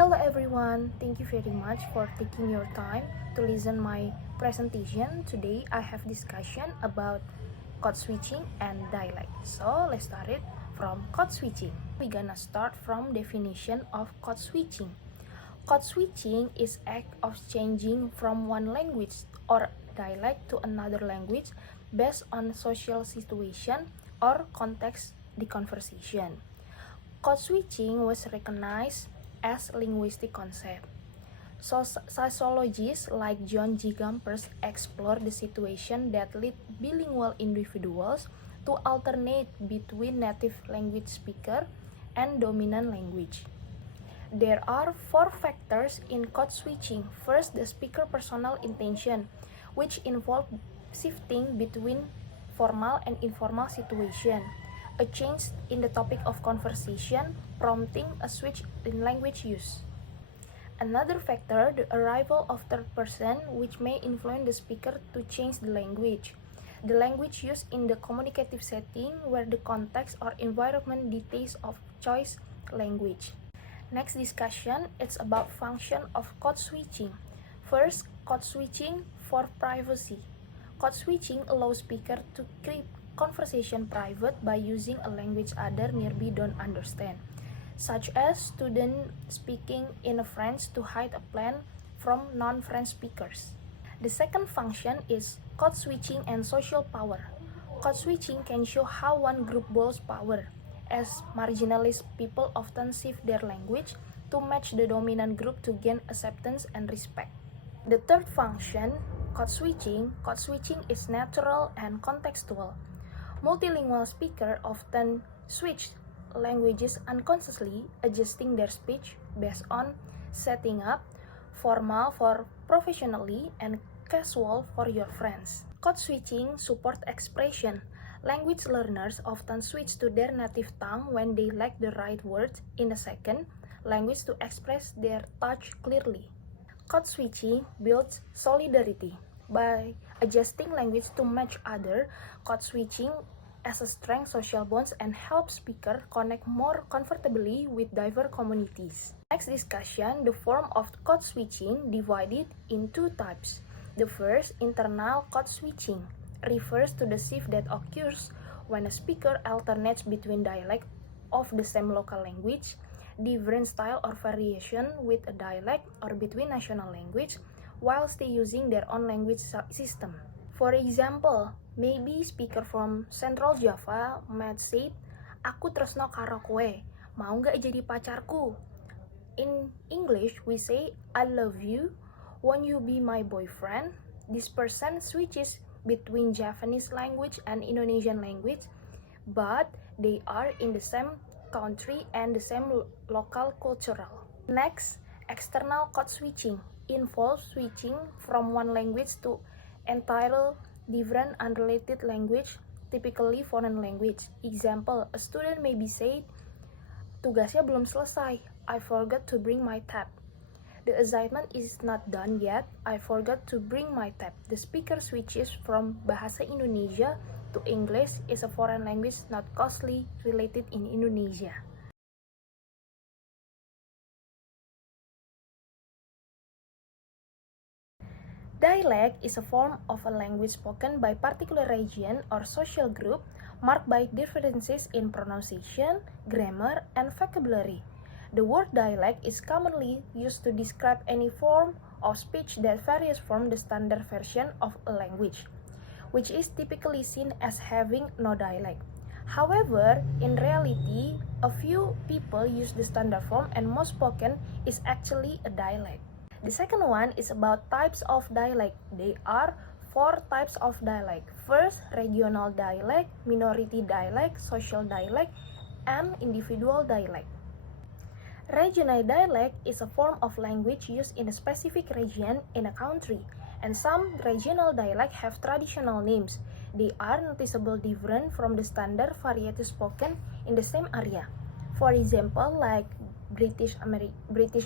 Hello everyone, thank you very much for taking your time to listen my presentation. Today I have discussion about code switching and dialect. So let's start it from code switching. We're gonna start from definition of code switching. Code switching is act of changing from one language or dialect to another language based on social situation or context the conversation. Code switching was recognized as linguistic concept. Sociologists like John G. Gampers explore the situation that lead bilingual individuals to alternate between native language speaker and dominant language. There are four factors in code switching. First, the speaker personal intention, which involve shifting between formal and informal situation. A change in the topic of conversation, prompting a switch in language use. Another factor, the arrival of third person, which may influence the speaker to change the language. The language used in the communicative setting where the context or environment dictates of choice language. Next discussion, it's about function of code switching. First, code switching for privacy. Code switching allows speaker to keep conversation private by using a language other nearby don't understand, such as student speaking in French to hide a plan from non-French speakers. The second function is code switching and social power. Code switching can show how one group builds power, as marginalized people often shift their language to match the dominant group to gain acceptance and respect. The third function, code switching is natural and contextual. Multilingual speakers often switch languages unconsciously, adjusting their speech based on setting up, formal for professionally and casual for your friends. Code switching support expression. Language learners often switch to their native tongue when they lack the right words in a second language to express their thoughts clearly. Code switching builds solidarity. By adjusting language to match other, code switching as a strength social bonds and helps speakers connect more comfortably with diverse communities. Next discussion, the form of code switching divided in two types. The first, internal code switching, refers to the shift that occurs when a speaker alternates between dialect of the same local language, different style or variation with a dialect or between national language, while still using their own language system. For example, maybe speaker from Central Java might say, "Aku tresno karo kowe, mau nggak jadi pacarku?" In English, we say, "I love you, won't you be my boyfriend?" This person switches between Japanese language and Indonesian language, but they are in the same country and the same local cultural. Next, external code switching involves switching from one language to entirely different unrelated language, typically foreign language. Example, a student may be said, "Tugasnya belum selesai, I forgot to bring my tab." The assignment is not done yet, I forgot to bring my tab. The speaker switches from Bahasa Indonesia to English is a foreign language not closely related in Indonesia. Dialect is a form of a language spoken by particular region or social group marked by differences in pronunciation, grammar, and vocabulary. The word dialect is commonly used to describe any form of speech that varies from the standard version of a language, which is typically seen as having no dialect. However, in reality, a few people use the standard form and most spoken is actually a dialect. The second one is about types of dialect. There are four types of dialect. First, regional dialect, minority dialect, social dialect, and individual dialect. Regional dialect is a form of language used in a specific region in a country, and some regional dialects have traditional names. They are noticeably different from the standard variety spoken in the same area. For example, like British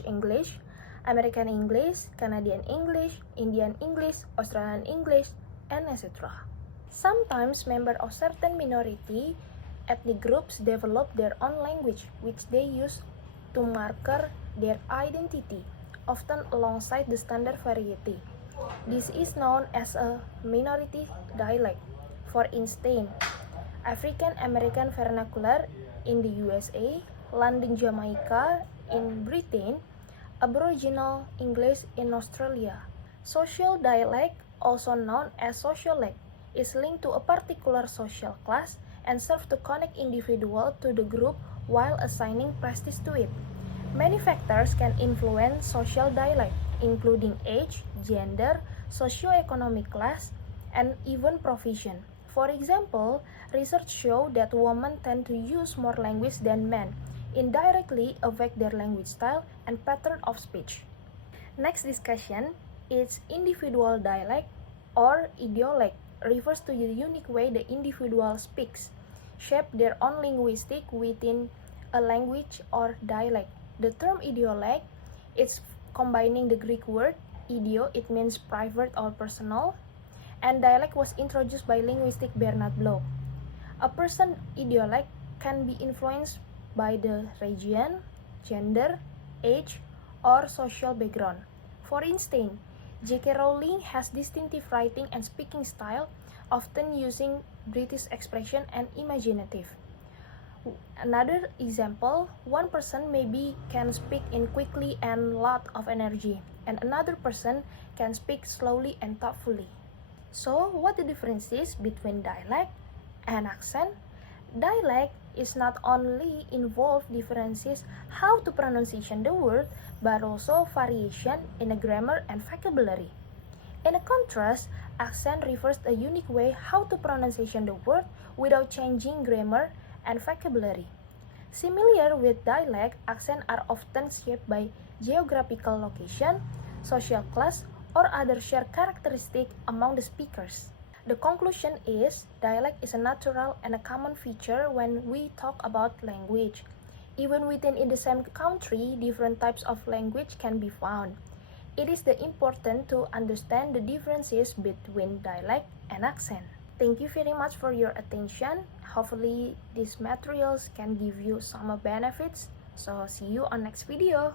English, American English, Canadian English, Indian English, Australian English, and etc. Sometimes members of certain ethnic groups develop their own language, which they use to marker their identity, often alongside the standard variety. This is known as a minority dialect. For instance, African American vernacular in the USA, London Jamaica in Britain, Aboriginal English in Australia. Social dialect, also known as sociolect, is linked to a particular social class and serves to connect individual to the group while assigning prestige to it. Many factors can influence social dialect, including age, gender, socioeconomic class, and even profession. For example, research show that women tend to use more language than men, indirectly affect their language style and pattern of speech. Next discussion is individual dialect or idiolect, refers to the unique way the individual speaks, shape their own linguistic within a language or dialect. The term idiolect is combining the Greek word idio, it means private or personal, and dialect was introduced by linguistic Bernard Bloch. A person's idiolect can be influenced by the region, gender, age, or social background. For instance, J.K. Rowling has distinctive writing and speaking style, often using British expression and imaginative. Another example, one person maybe can speak in quickly and lot of energy, and another person can speak slowly and thoughtfully. So, what the difference is between dialect and accent? Dialect is not only involve differences how to pronunciation the word, but also variation in the grammar and vocabulary. In a contrast, accent refers to a unique way how to pronunciation the word without changing grammar and vocabulary. Similar with dialect, accents are often shaped by geographical location, social class, or other shared characteristic among the speakers. The conclusion is, dialect is a natural and a common feature when we talk about language. Even within the same country, different types of language can be found. It is important to understand the differences between dialect and accent. Thank you very much for your attention. Hopefully these materials can give you some benefits. So see you on next video.